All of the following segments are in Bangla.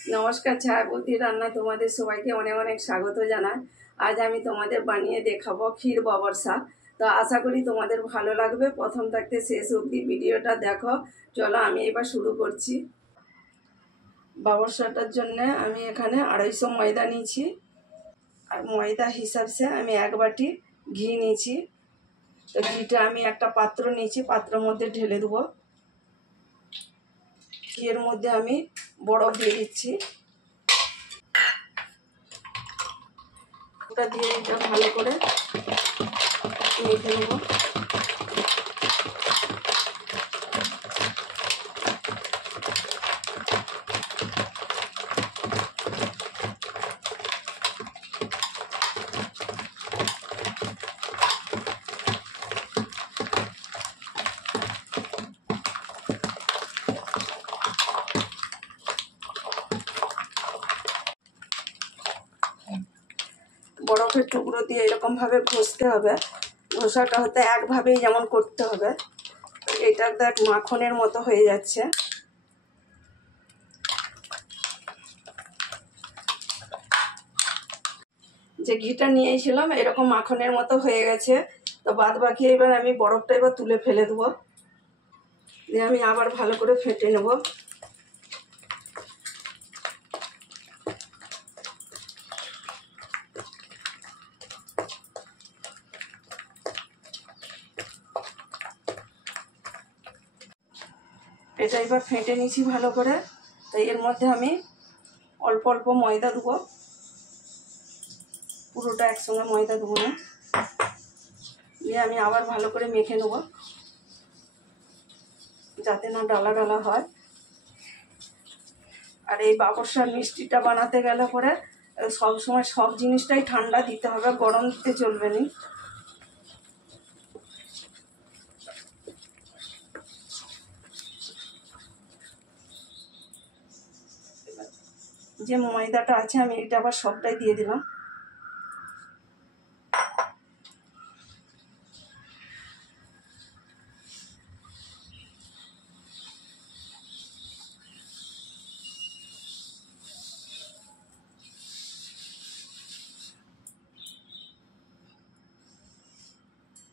নমস্কার, ছায়াপতি রান্নায় তোমাদের সবাইকে অনেক অনেক স্বাগত জানাই। আজ আমি তোমাদের বানিয়ে দেখাবো ক্ষীর বাবরসা। তো আশা করি তোমাদের ভালো লাগবে। প্রথম থাকতে শেষ অবধি ভিডিওটা দেখো। চলো আমি এবার শুরু করছি। বাবরসাটার জন্য আমি এখানে 250 ময়দা নিয়েছি, আর ময়দা হিসাবে আমি 1 বাটি ঘি নিয়েছি। তো ঘিটা আমি একটা পাত্র নিয়েছি, পাত্রের মধ্যে ঢেলে দেবো। ঘিয়ের মধ্যে আমি বরফ দিয়ে দিচ্ছি। ওটা দিয়ে এটা ভালো করে মেখে নেব। বরফের টুকরো দিয়ে এরকম ভাবে ঘষতে হবে। ঘষাটা হতে একভাবেই যেমন করতে হবে। এটা দেখ মাখনের মতো হয়ে যাচ্ছে। যে ঘিটা নিয়েছিলাম এরকম মাখনের মতো হয়ে গেছে। তো বাদ বাকি এবার আমি বরফটা এবার তুলে ফেলে দেবো। দিয়ে আমি আবার ভালো করে ফেটে নেব। এটা এবার ফেটে নিয়েছি ভালো করে। তো এর মধ্যে আমি অল্প অল্প ময়দা দেবো, পুরোটা একসঙ্গে ময়দা দেবো না। দিয়ে আমি আবার ভালো করে মেখে নেব, যাতে না ডালা ডালা হয়। আর এই বাবরসার মিষ্টিটা বানাতে গেলে পরে সব সময় সব জিনিসটাই ঠান্ডা দিতে হবে, গরম দিতে চলবে না। যে ময়দাটা আছে আমি এটা আবার সবটাই দিয়ে দিলাম।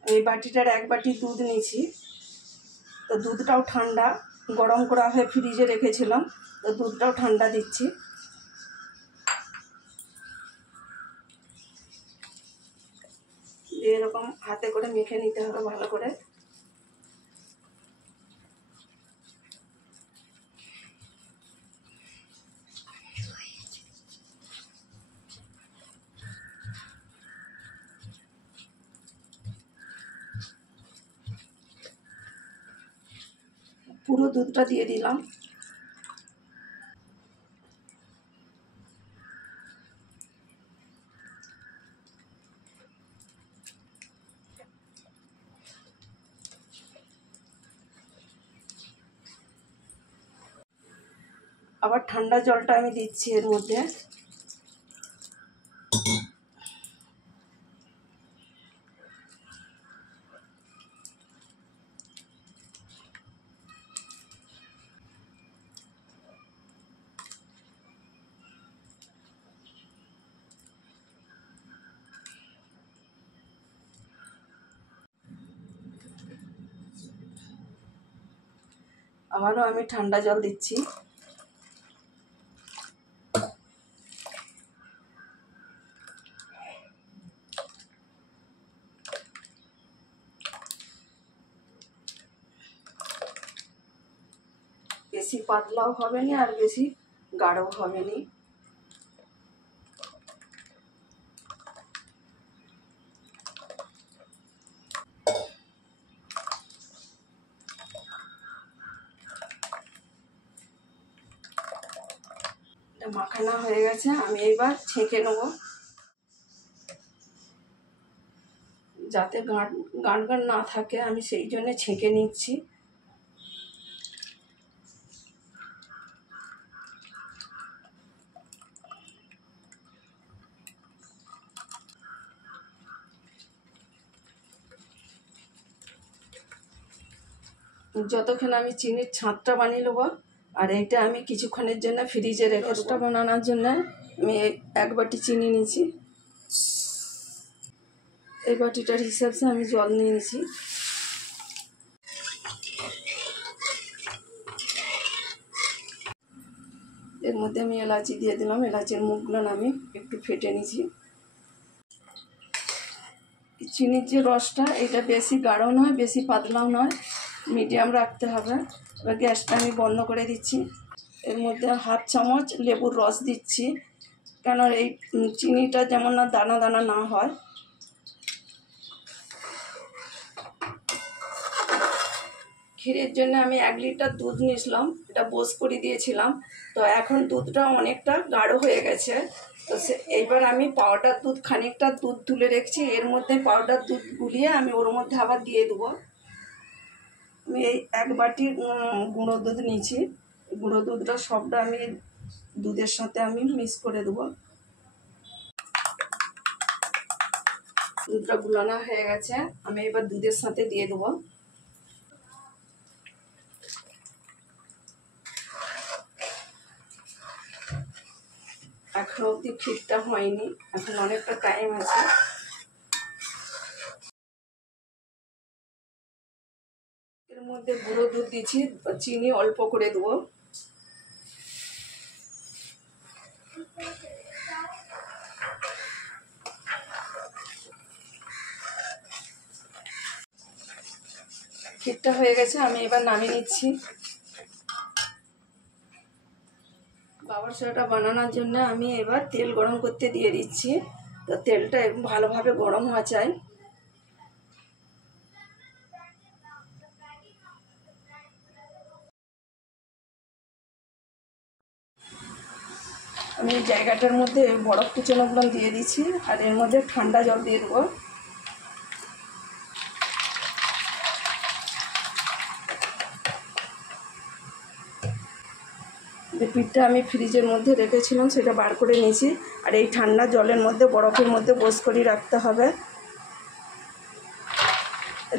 এই বাটিটার 1 বাটি দুধ নিয়েছি। তো দুধটাও ঠান্ডা, গরম করা হয়ে ফ্রিজে রেখেছিলাম। তো দুধটাও ঠান্ডা দিচ্ছি। এরকম হাতে করে মেখে নিতে হবে ভালো করে। পুরো দুধটা দিয়ে দিলাম। আবার ঠান্ডা জলটা আমি দিচ্ছি এর মধ্যে। আবারও আমি ঠান্ডা জল দিচ্ছি। বেশি পাতলাও হবে না আর বেশি গাঢ়ও হবে না। এটা মাখানা হয়ে গেছে, আমি এবার ছেঁকে নেব, যাতে গাঁট গাঁট না থাকে। আমি সেই জন্য ছেঁকে নিচ্ছি। যতক্ষণ আমি চিনির ছাঁচটা বানিয়ে নেবো আর এইটা আমি কিছুক্ষণের জন্য ফ্রিজে রেখে রসটা বানানোর জন্য আমি এক বাটি চিনি নিয়েছি। এই বাটিটার হিসাবে আমি জল নিয়ে নিয়েছি। এর মধ্যে আমি এলাচি দিয়ে দিলাম। এলাচির মুখগুলো আমি একটু ফেটে নিয়েছি। চিনির যে রসটা, এটা বেশি গাঢ় নয়, বেশি পাতলাও নয়, মিডিয়াম রাখতে হবে। এবার গ্যাসটা আমি বন্ধ করে দিচ্ছি। এর মধ্যে হাফ চামচ লেবুর রস দিচ্ছি, কেন এই চিনিটা যেমন না দানা দানা না হয়। ক্ষীরের জন্য আমি 1 লিটার দুধ নিয়েছিলাম, এটা বোস করে দিয়েছিলাম। তো এখন দুধটা অনেকটা গাঢ় হয়ে গেছে। তো এইবার আমি পাউডার দুধ, খানিকটা দুধ তুলে রেখেছি, এর মধ্যে পাউডার দুধ গুলিয়ে আমি ওর মধ্যে আবার দিয়ে দেবো। আমি এই 1 বাটি গুঁড়ো দুধ নিয়েছি। গুঁড়ো দুধটা সবটা আমি দুধের সাথে আমি মিক্স করে দেবো। দুধটা গুলানো হয়ে গেছে, আমি এবার দুধের সাথে দিয়ে দেবো। এখন অবধি ক্ষীরটা হয়নি, এখন অনেকটা টাইম আছে। এর মধ্যে গুঁড়ো দুধ দিচ্ছি, চিনি অল্প করে দেবো। ক্ষীরটা হয়ে গেছে, আমি এবার নামিয়ে নিচ্ছি। বাবরসাটা বানানোর জন্য আমি এবার তেল গরম করতে দিয়ে দিচ্ছি। তো তেলটা ভালোভাবে গরম হওয়া চাই। আমি এই জায়গাটার মধ্যে বরফ কুচানোগুলো দিয়ে দিচ্ছি, আর এর মধ্যে ঠান্ডা জল দিয়ে দেবো। যে পিঠটা আমি ফ্রিজের মধ্যে রেখেছিলাম সেটা বার করে নিয়েছি, আর এই ঠান্ডা জলের মধ্যে, বরফের মধ্যে বোস করে রাখতে হবে।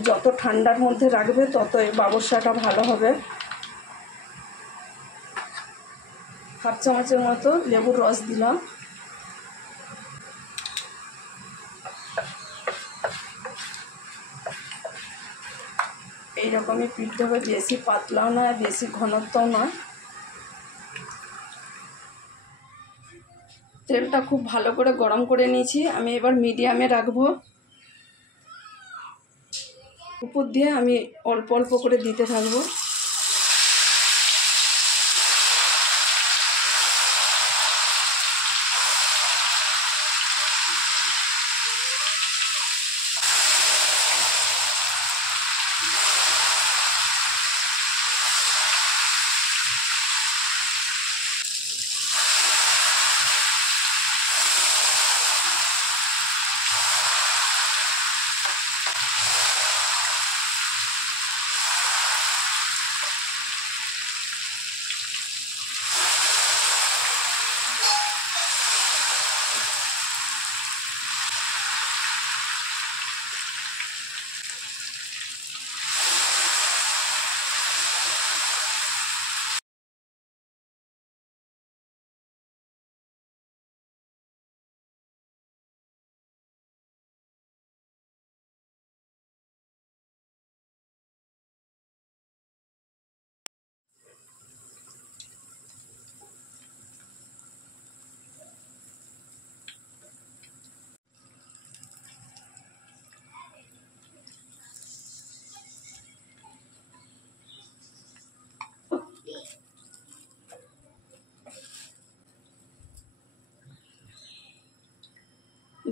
যত ঠান্ডার মধ্যে রাখবে তত এই বাবরসাটা ভালো হবে। হাফ চামচের মতো লেবুর রস দিলাম। এইরকমই পিঠতে হবে, বেশি পাতলাও নয়, বেশি ঘনত্বও নয়। তেলটা খুব ভালো করে গরম করে নিয়েছি, আমি এবার মিডিয়ামে রাখবো। উপর দিয়ে আমি অল্প অল্প করে দিতে থাকবো।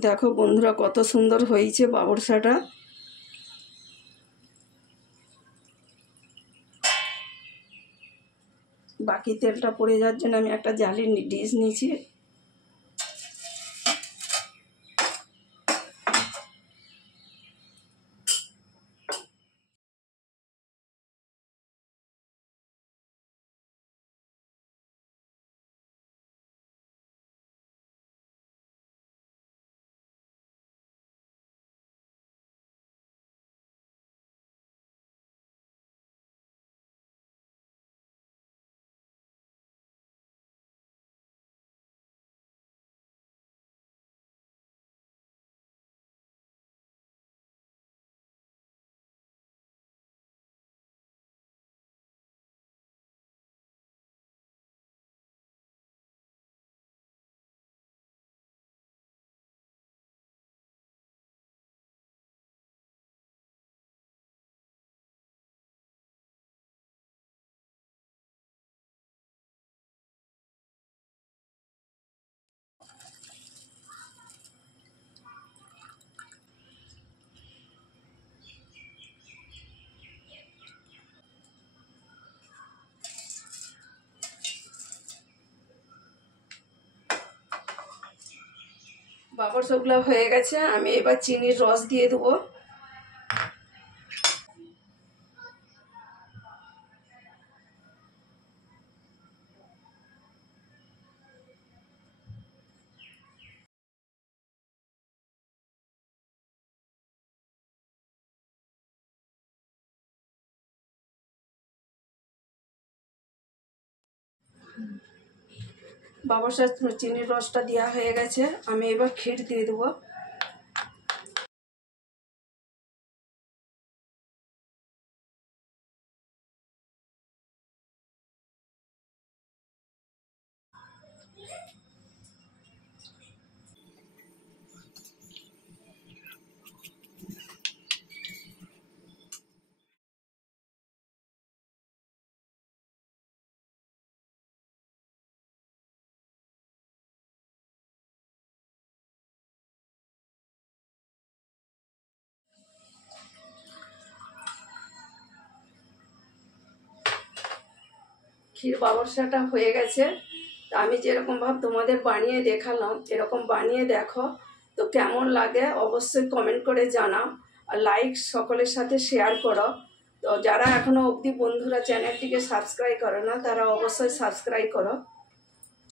দেখো বন্ধুরা, কত সুন্দর হয়েছে বাবরসাটা। বাকি তেলটা পড়ে যাওয়ার জন্য আমি একটা জালির ডিশ নিয়েছি। বাবরসাগুলো হয়ে গেছে, আমি এবার চিনির রস দিয়ে দেবো। বাবরসার চিনির রসটা দেওয়া হয়ে গেছে, আমি এবার ক্ষীর দিয়ে দেবো। ক্ষীর বাবরসাটা হয়ে গেছে। তা আমি যেরকমভাবে তোমাদের বানিয়ে দেখালাম এরকম বানিয়ে দেখো, তো কেমন লাগে অবশ্যই কমেন্ট করে জানাও, আর লাইক সকলের সাথে শেয়ার করো। তো যারা এখনো অবধি বন্ধুরা চ্যানেলটিকে সাবস্ক্রাইব করো না তারা অবশ্যই সাবস্ক্রাইব করো।